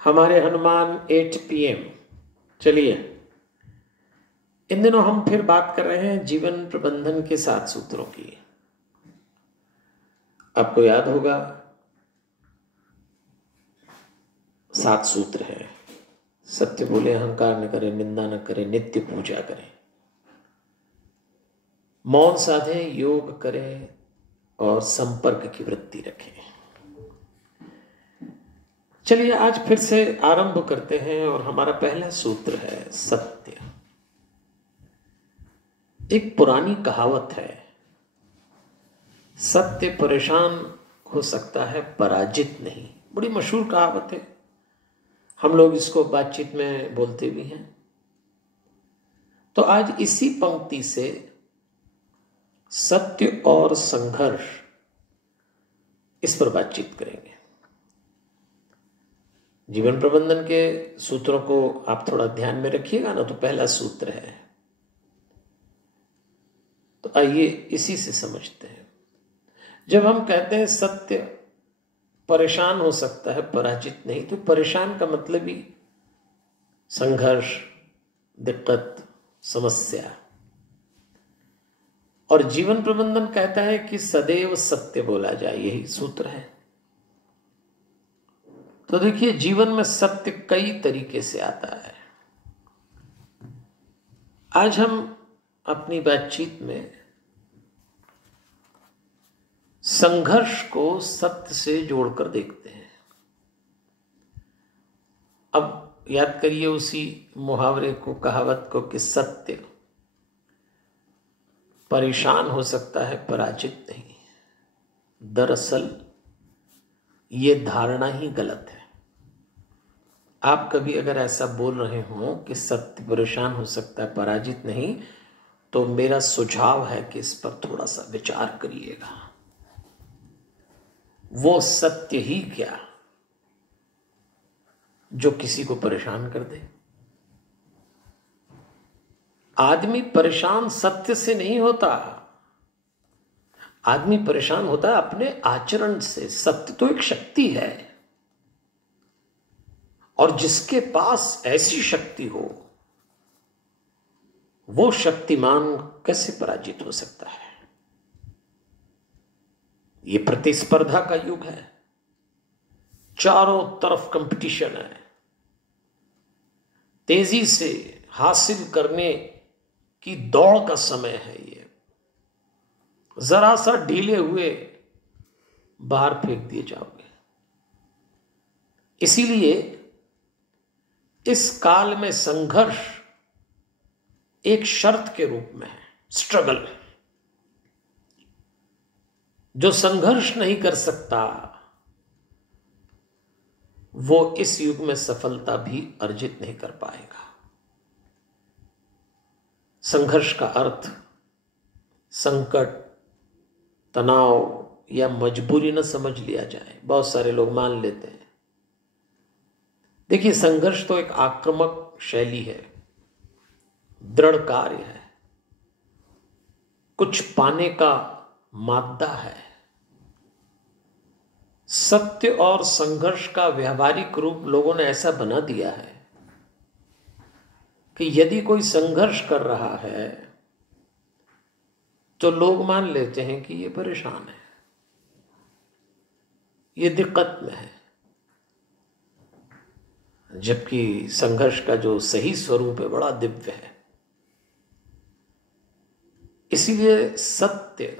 हमारे हनुमान 8 PM। चलिए, इन दिनों हम फिर बात कर रहे हैं जीवन प्रबंधन के 7 सूत्रों की। आपको याद होगा 7 सूत्र है। सत्य बोले, अहंकार न करे, निंदा न करे, नित्य पूजा करें, मौन साधे, योग करें और संपर्क की वृत्ति रखें। चलिए आज फिर से आरंभ करते हैं और हमारा पहला सूत्र है सत्य। एक पुरानी कहावत है, सत्य परेशान हो सकता है पराजित नहीं। बड़ी मशहूर कहावत है, हम लोग इसको बातचीत में बोलते भी हैं। तो आज इसी पंक्ति से सत्य और संघर्ष, इस पर बातचीत करेंगे। जीवन प्रबंधन के सूत्रों को आप थोड़ा ध्यान में रखिएगा ना। तो पहला सूत्र है, तो आइए इसी से समझते हैं। जब हम कहते हैं सत्य परेशान हो सकता है पराजित नहीं, तो परेशान का मतलब ही संघर्ष, दिक्कत, समस्या। और जीवन प्रबंधन कहता है कि सदैव सत्य बोला जाए, यही सूत्र है। तो देखिए, जीवन में सत्य कई तरीके से आता है। आज हम अपनी बातचीत में संघर्ष को सत्य से जोड़कर देखते हैं। अब याद करिए उसी मुहावरे को, कहावत को, कि सत्य परेशान हो सकता है पराजित नहीं। दरअसल ये धारणा ही गलत है। आप कभी अगर ऐसा बोल रहे हो कि सत्य परेशान हो सकता है पराजित नहीं, तो मेरा सुझाव है कि इस पर थोड़ा सा विचार करिएगा। वो सत्य ही क्या जो किसी को परेशान कर दे? आदमी परेशान सत्य से नहीं होता, आदमी परेशान होता है अपने आचरण से। सत्य तो एक शक्ति है, और जिसके पास ऐसी शक्ति हो वो शक्तिमान कैसे पराजित हो सकता है? ये प्रतिस्पर्धा का युग है, चारों तरफ कंपटीशन है, तेजी से हासिल करने की दौड़ का समय है। ये जरा सा ढीले हुए बाहर फेंक दिए जाओगे। इसीलिए इस काल में संघर्ष एक शर्त के रूप में है, स्ट्रगल। जो संघर्ष नहीं कर सकता वो इस युग में सफलता भी अर्जित नहीं कर पाएगा। संघर्ष का अर्थ संकट, तनाव या मजबूरी न समझ लिया जाए। बहुत सारे लोग मान लेते हैं। देखिए, संघर्ष तो एक आक्रामक शैली है, दृढ़ कार्य है, कुछ पाने का मादा है। सत्य और संघर्ष का व्यावहारिक रूप लोगों ने ऐसा बना दिया है कि यदि कोई संघर्ष कर रहा है तो लोग मान लेते हैं कि ये परेशान है, ये दिक्कत में है। जबकि संघर्ष का जो सही स्वरूप है बड़ा दिव्य है। इसीलिए सत्य,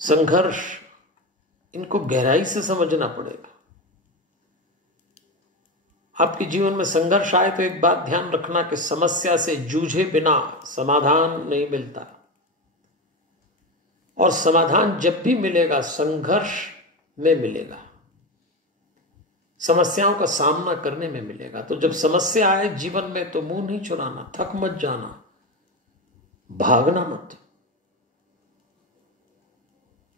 संघर्ष, इनको गहराई से समझना पड़ेगा। आपके जीवन में संघर्ष आए तो एक बात ध्यान रखना कि समस्या से जूझे बिना समाधान नहीं मिलता, और समाधान जब भी मिलेगा संघर्ष में मिलेगा, समस्याओं का सामना करने में मिलेगा। तो जब समस्या आए जीवन में तो मुंह नहीं चुराना, थक मत जाना, भागना मत।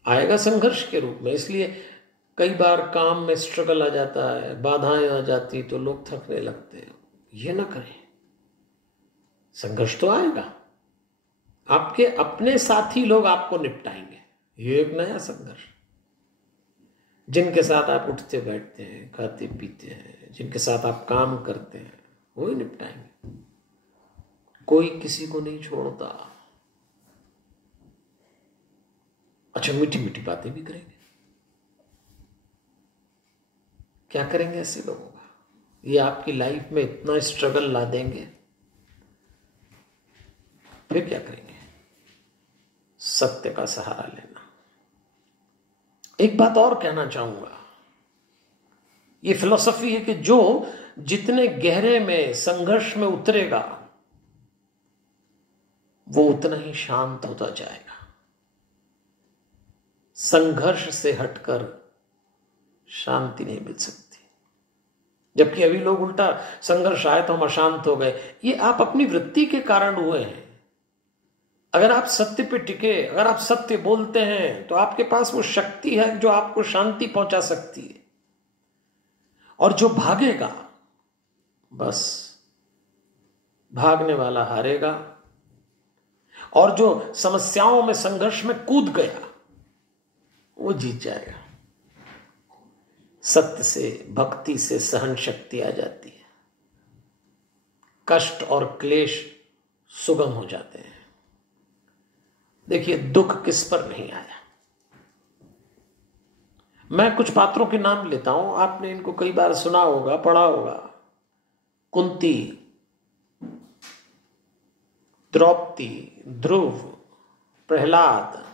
आएगा संघर्ष के रूप में। इसलिए कई बार काम में स्ट्रगल आ जाता है, बाधाएं आ जाती, तो लोग थकने लगते हैं। ये ना करें, संघर्ष तो आएगा, आपके अपने साथी लोग आपको निपटाएंगे। ये एक नया संघर्ष। जिनके साथ आप उठते बैठते हैं, खाते पीते हैं, जिनके साथ आप काम करते हैं, वो ही निपटाएंगे। कोई किसी को नहीं छोड़ता। अच्छा, मीठी मीठी बातें भी करेंगे। क्या करेंगे ऐसे लोगों का? ये आपकी लाइफ में इतना स्ट्रगल ला देंगे, फिर क्या करेंगे? सत्य का सहारा लेना। एक बात और कहना चाहूंगा, ये फिलॉसफी है कि जो जितने गहरे में संघर्ष में उतरेगा वो उतना ही शांत होता जाएगा। संघर्ष से हटकर शांति नहीं मिल सकती। जबकि अभी लोग उल्टा, संघर्ष आए तो हम अशांत हो गए। ये आप अपनी वृत्ति के कारण हुए हैं। अगर आप सत्य पे टिके, अगर आप सत्य बोलते हैं, तो आपके पास वो शक्ति है जो आपको शांति पहुंचा सकती है। और जो भागेगा, बस भागने वाला हारेगा। और जो समस्याओं में, संघर्ष में कूद गया, वो जीत जाएगा। सत्य से, भक्ति से सहन शक्ति आ जाती है। कष्ट और क्लेश सुगम हो जाते हैं। देखिए, दुख किस पर नहीं आया। मैं कुछ पात्रों के नाम लेता हूं, आपने इनको कई बार सुना होगा, पढ़ा होगा। कुंती, द्रौपदी, ध्रुव, प्रहलाद,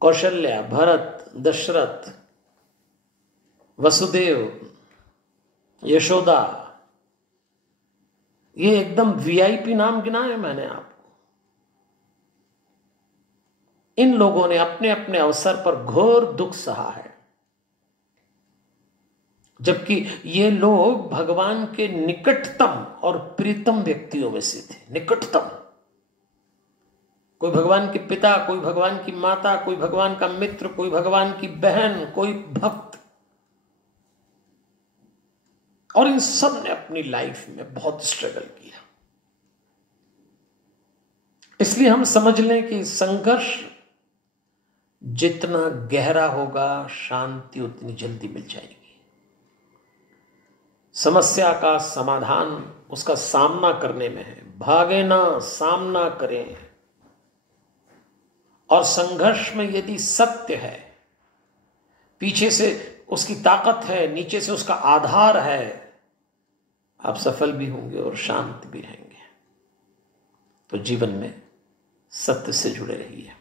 कौशल्या, भरत, दशरथ, वसुदेव, यशोदा। ये एकदम वीआईपी नाम गिनाए मैंने आपको। इन लोगों ने अपने अपने अवसर पर घोर दुख सहा है, जबकि ये लोग भगवान के निकटतम और प्रीतम व्यक्तियों में से थे। निकटतम, कोई भगवान के पिता, कोई भगवान की माता, कोई भगवान का मित्र, कोई भगवान की बहन, कोई भक्त। और इन सब ने अपनी लाइफ में बहुत स्ट्रगल किया। इसलिए हम समझ लें कि संघर्ष जितना गहरा होगा, शांति उतनी जल्दी मिल जाएगी। समस्या का समाधान उसका सामना करने में है। भागे ना, सामना करें। और संघर्ष में यदि सत्य है, पीछे से उसकी ताकत है, नीचे से उसका आधार है, आप सफल भी होंगे और शांत भी रहेंगे। तो जीवन में सत्य से जुड़े रहिए,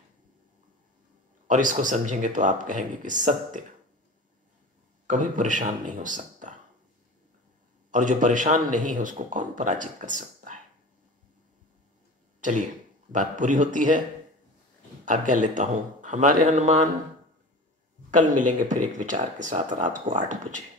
और इसको समझेंगे तो आप कहेंगे कि सत्य कभी परेशान नहीं हो सकता, और जो परेशान नहीं है उसको कौन पराजित कर सकता है। चलिए, बात पूरी होती है। आज्ञा लेता हूं। हमारे हनुमान कल मिलेंगे फिर एक विचार के साथ, रात को 8 बजे।